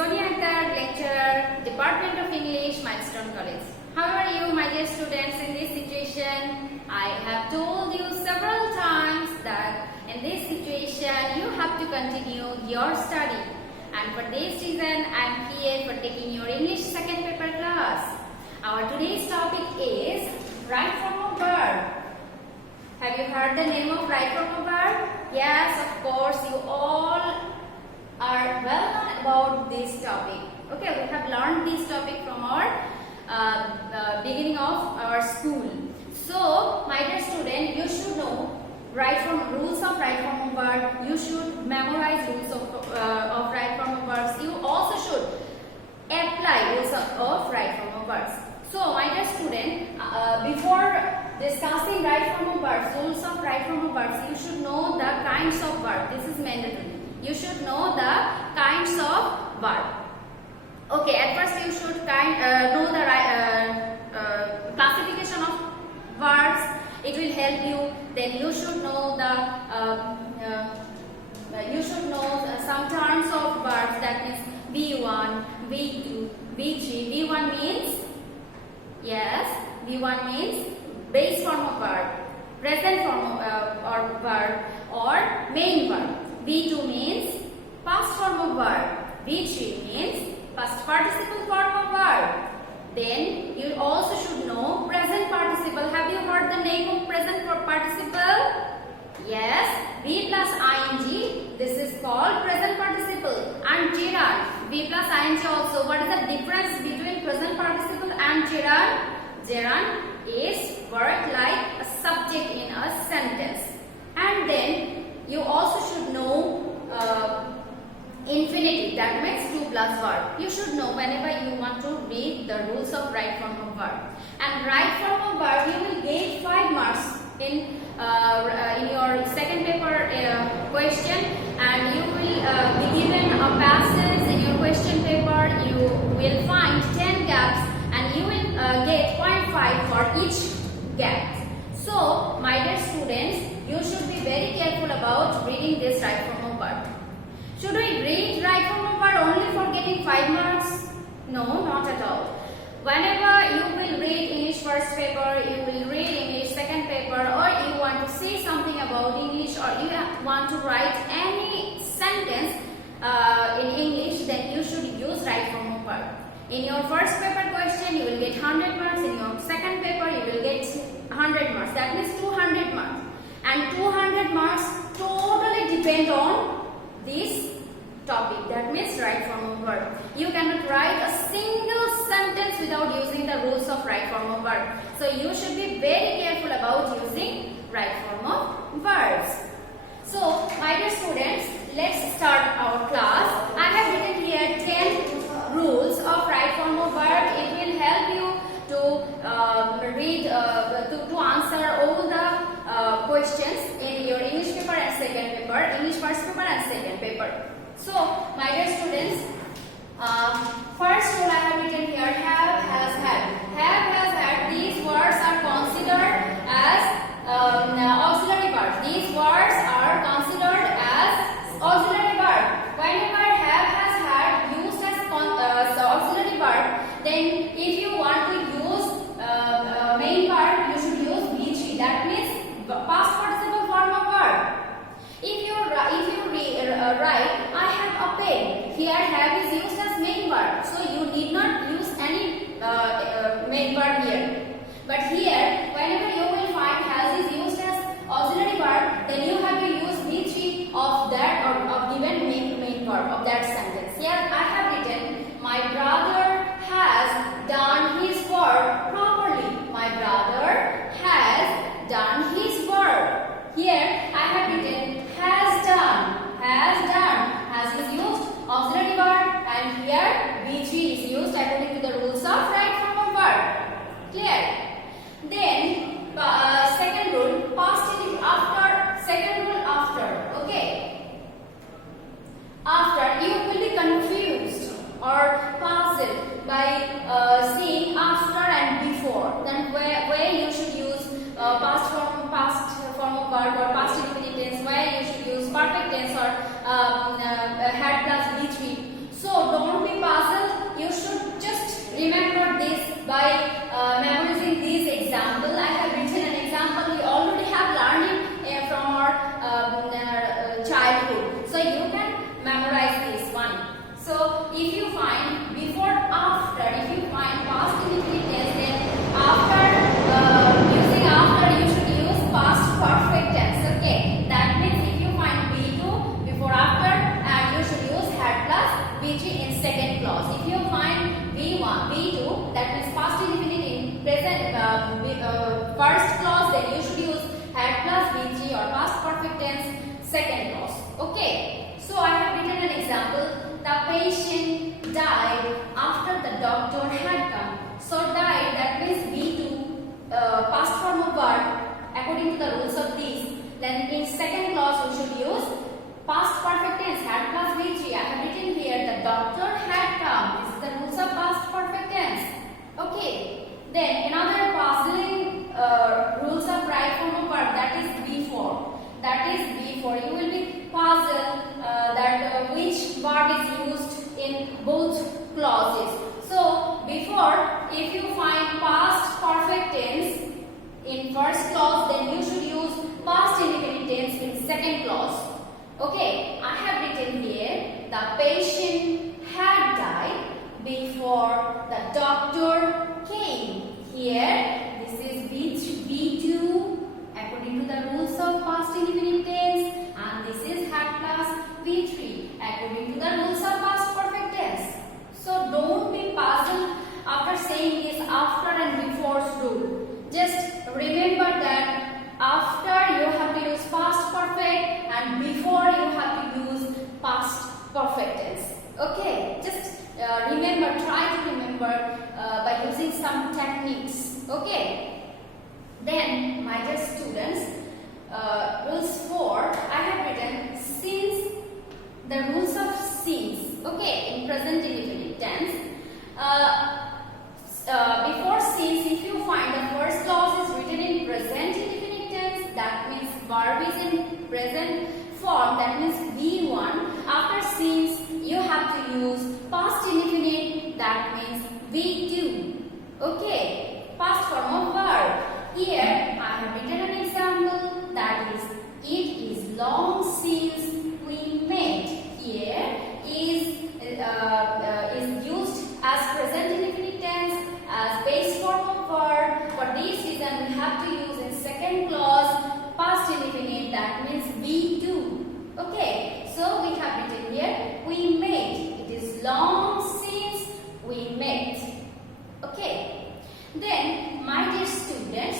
Sonia Akhtar, lecturer, Department of English, Milestone College. How are you, my dear students, in this situation? I have told you several times that in this situation you have to continue your study. And for this reason, I am here for taking your English second paper class. Our today's topic is right form of verb. Have you heard the name of right form of verb? Yes, of course, you all are well known about this topic. Okay, we have learned this topic from our beginning of our school. So, my dear student, you should know rules of right form of verb. You should memorize rules of right form of verbs. You also should apply rules of right form of verbs. So, my dear student, before discussing right form of verbs, rules of right form of verbs, you should know the kinds of verb. This is mandatory. You should know the kinds of verb. Okay, at first you should know the classification of verbs. It will help you. Then you should know some terms of verbs. That means V1, V2, V3. V1 means V1 means base form of verb, present form or verb, or main verb. V2 means past form of verb. V3 means past participle form of verb. Then you also should know present participle. Have you heard the name of present participle? Yes, V plus ing. This is called present participle. And gerund, V plus ing also. What is the difference between present participle and gerund? Gerund is work like a subject in a sentence. And then you also should know infinitive, that means 2 plus verb. You should know whenever you want to read the rules of right form of verb. And right form of verb, you will get 5 marks in your second paper question, and you will be given a passage in your question paper. You will find 10 gaps, and you will get 0.5 for each gap. So, my dear students, you should be very careful about reading this right form of verb. Should we read right form of verb only for getting 5 marks? No, not at all. Whenever you will read English first paper, you will read English second paper, or you want to say something about English, or you want to write any sentence in English, then you should use right form of verb. In your first paper question, you will get 100 marks. In your second paper, you will get 100 marks. That means 200 marks. And 200 marks totally depend on this topic. That means right form of verb. You cannot write a single sentence without using the rules of right form of verb. So you should be very careful about using right form of verbs. So, my dear students, let's start our class. I have written here 10 rules of right form of verb. It will help you to read, to answer all the questions in your English paper and second paper, English first paper and second paper. So, my dear students, first rule I have written here, have, has, had. Have, has, had, these words are considered as auxiliary verbs. These words are considered as auxiliary verb. Whenever have, has, had used as auxiliary verb, then if you want to use main verb, you should use V3. That means past participle second clause. Okay, so I have written an example. The patient died after the doctor had come. So died, that means B2, past form of verb according to the rules of these. Then in second clause we should use past perfect tense, had plus V3. I have written here the doctor had come. This is the rules of past perfect tense. Okay. Then another puzzling rules of right form of verb, that is B4. That is B4. You will be puzzled that which verb is used in both clauses. So before, if you find past perfect tense in first clause, then you should use past indefinite tense in second clause. Okay, I have written here the patient had died before the doctor came. Here, this is B2 according to the rules of past indefinite tense, and this is had plus V3 according to the rules of past perfect tense. So don't be puzzled after saying this after and before rule. Just remember that after you have to use past perfect and before you have to use past perfect tense. Okay, just remember, try to remember by using some techniques. Okay. Then, my dear students, rules 4, I have written since, the rules of since. Okay, in present indefinite tense. Before since, if you find the first clause is written in present indefinite tense, that means verb is in present form, that means V1. After since, you have to use past indefinite, that means V2. Okay, past form of verb. Here, I have written an example, that is, it is long since we met. Here is used as present indefinite tense, as base form of verb. For this reason, we have to use in second clause past indefinite, that means V2. Okay, so we have written here, we met. It is long since we met. Okay, then my dear students,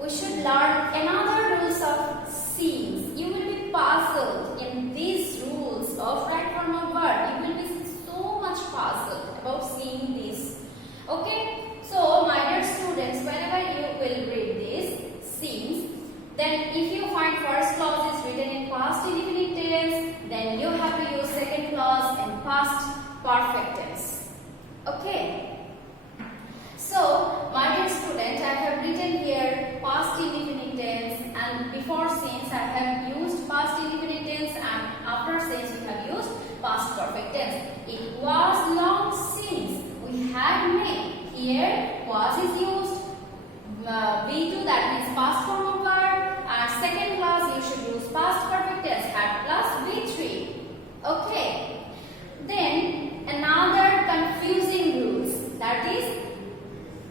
we should learn another rules of since. You will be puzzled in these rules of right form of verb. You will be so much puzzled about seeing this. Okay, so my dear students, whenever you will read this since, then if you find first clause is written in past indefinite tense, then you have to use second clause in past perfect tense. Okay. So, my dear student, I have written here past indefinite tense, and before since I have used past indefinite tense, and after since we have used past perfect tense. It was long since we had met. Here was is used, V2, that means past form of verb, and second clause you should use past perfect tense, had plus V3. Okay. Then another confusing rules, that is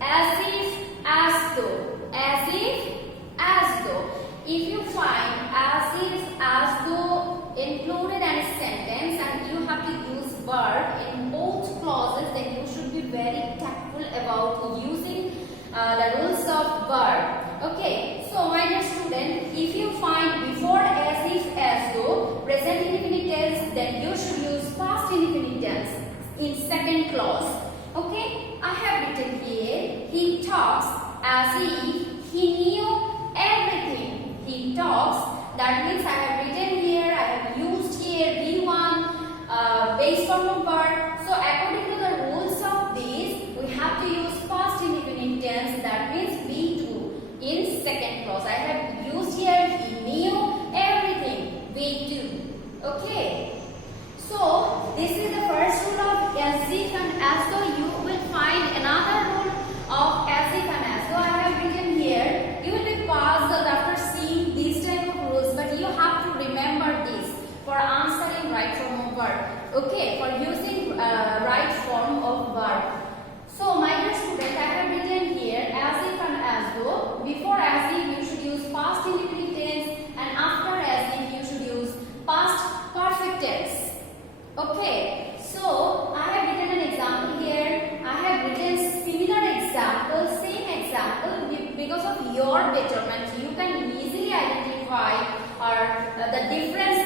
as if, as though. As if, as though. If you find as if, as though included in a sentence and you have to use verb in both clauses, then you should be very tactful about using the rules of verb. Okay, so my dear student, if you find before as if, as though, present indefinite tense, then you should use past indefinite tense in second clause. Okay, I have written here, he talks as if he knew everything. He talks, that means I have written here, I have used here V1, base form of verb. So according to the rules of this, we have to use past indefinite tense, that means V2 in second clause. I have used here, he knew everything, V2. Okay. So, this is the first rule of as if and as though. You will find another rule of as if and as though. I have written here. You will be puzzled after seeing these type of rules, but you have to remember this for answering right form of verb. Okay, for using right form of verb. So, my dear student, I have written here as if and as though. Before as if, you should use past indefinite tense, and after as if, you should use past perfect tense. Okay, so I have written an example here. I have written similar example, same example, because of your betterment. You can easily identify the difference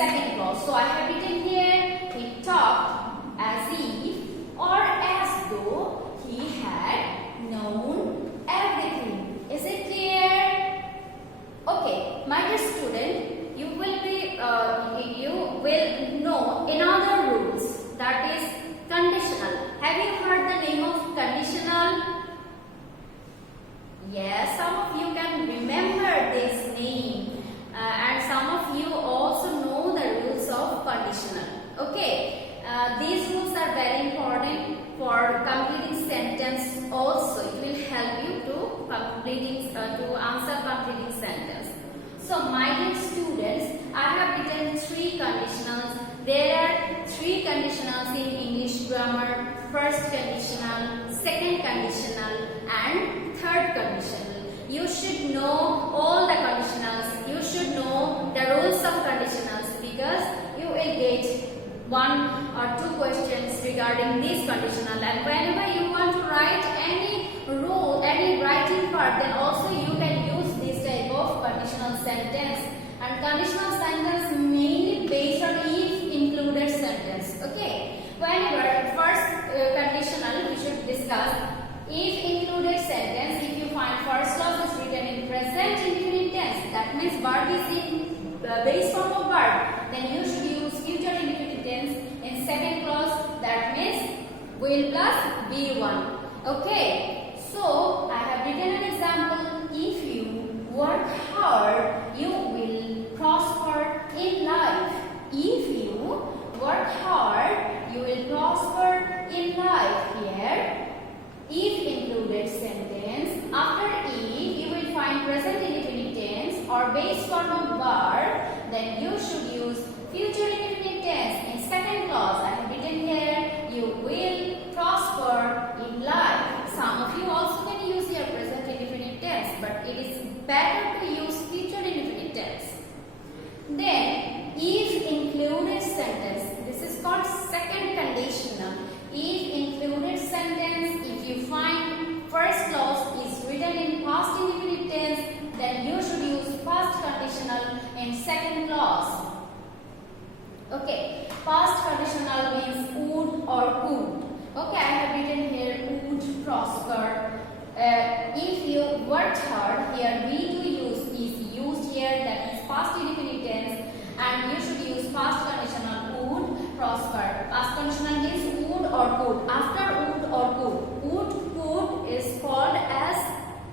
second clause. So I have written here, he talked as if or as though he had known everything. Is it clear? Okay, my dear student, you will know another rules, that is conditional. Have you heard the name of conditional? Yes, some of you can remember this name, and some of you also know the rules of conditional. Okay, these rules are very important for completing sentence. Also, it will help you to answer completing sentence. So, my dear students, I have written 3 conditionals. There are 3 conditionals in English grammar. First conditional, second conditional, and third conditional. You should know all the conditionals. You should know the rules of conditionals, because you will get 1 or 2 questions regarding this conditional. And whenever you want to write any rule, any writing part, then also you can use this type of conditional sentence. And conditional sentence mainly based on if included sentence. Okay. Whenever first conditional we should discuss if included sentence. If you find first clause is written in present indefinite tense, that means verb is in base form of verb, then you should use future indefinite tense. In second clause, that means will plus be1. Okay, so I have written an example. If you work hard, you will prosper in life. If you work hard, you will prosper in life. Here, if included sentence. After if, you will find present indefinite tense or base form of verb. Then you should use future indefinite tense. In second clause, I have written here, you will prosper in life. Some of you also can use your present indefinite tense, but it is better to use future indefinite tense. Then, if included sentence. This is called second conditional. If included sentence, if you find first clause is written in past indefinite tense, then you should use past conditional in second clause. Okay, past conditional means would or could. Okay, I have written here would prosper. If you worked hard, here we do use is used here, that is past indefinite tense, and you should use past conditional would prosper. Past conditional means would or could. After would or could is called as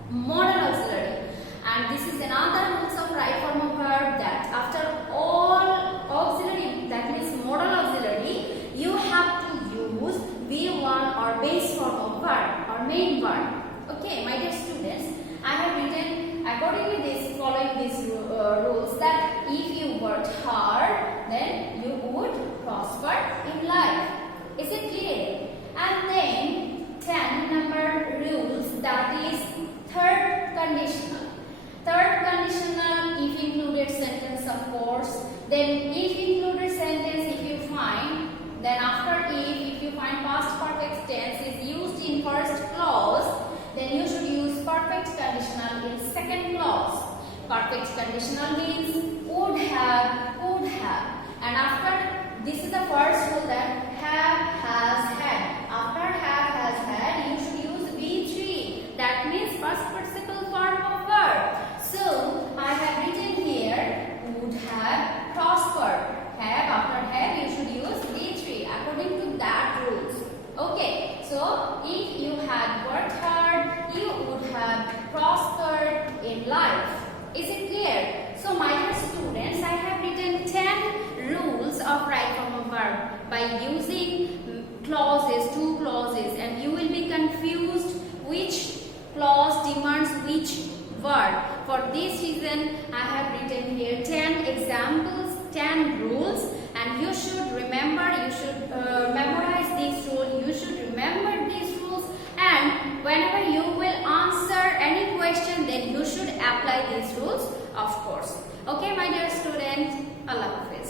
modal auxiliary, and this is another rules of right form of verb, that after all auxiliary, that means modal auxiliary, you have to use V1 or base form of verb or main verb. Okay, my dear students, I have written accordingly this, following these rules, that if you worked hard, then you would prosper in life. Is it clear? And then 10 number rules, that is third conditional. Third conditional, if included sentence, of course. Then if included sentence, if you find, then after if you find past perfect tense is used in first clause, then you should use perfect conditional in second clause. Perfect conditional means would have, could have. And after, this is the first rule, that have, has, had. After have, has, had, you should use V3. That means past participle form of verb. So, I have written here, would have prospered. Have, after have, you should use V3 according to that rules. Okay, so if you had worked hard, you would have prospered in life. Is it clear? So, my dear students, I have written 10 rules of right form of verb by using clauses, 2 clauses, and you will be confused which clause demands which verb. For this reason, I have written here 10 examples, 10 rules, and you should remember, you should memorize these rules, you should remember these rules, and whenever you will answer any question, then you should apply these rules, of course. Okay, my dear students, Allah Hafiz.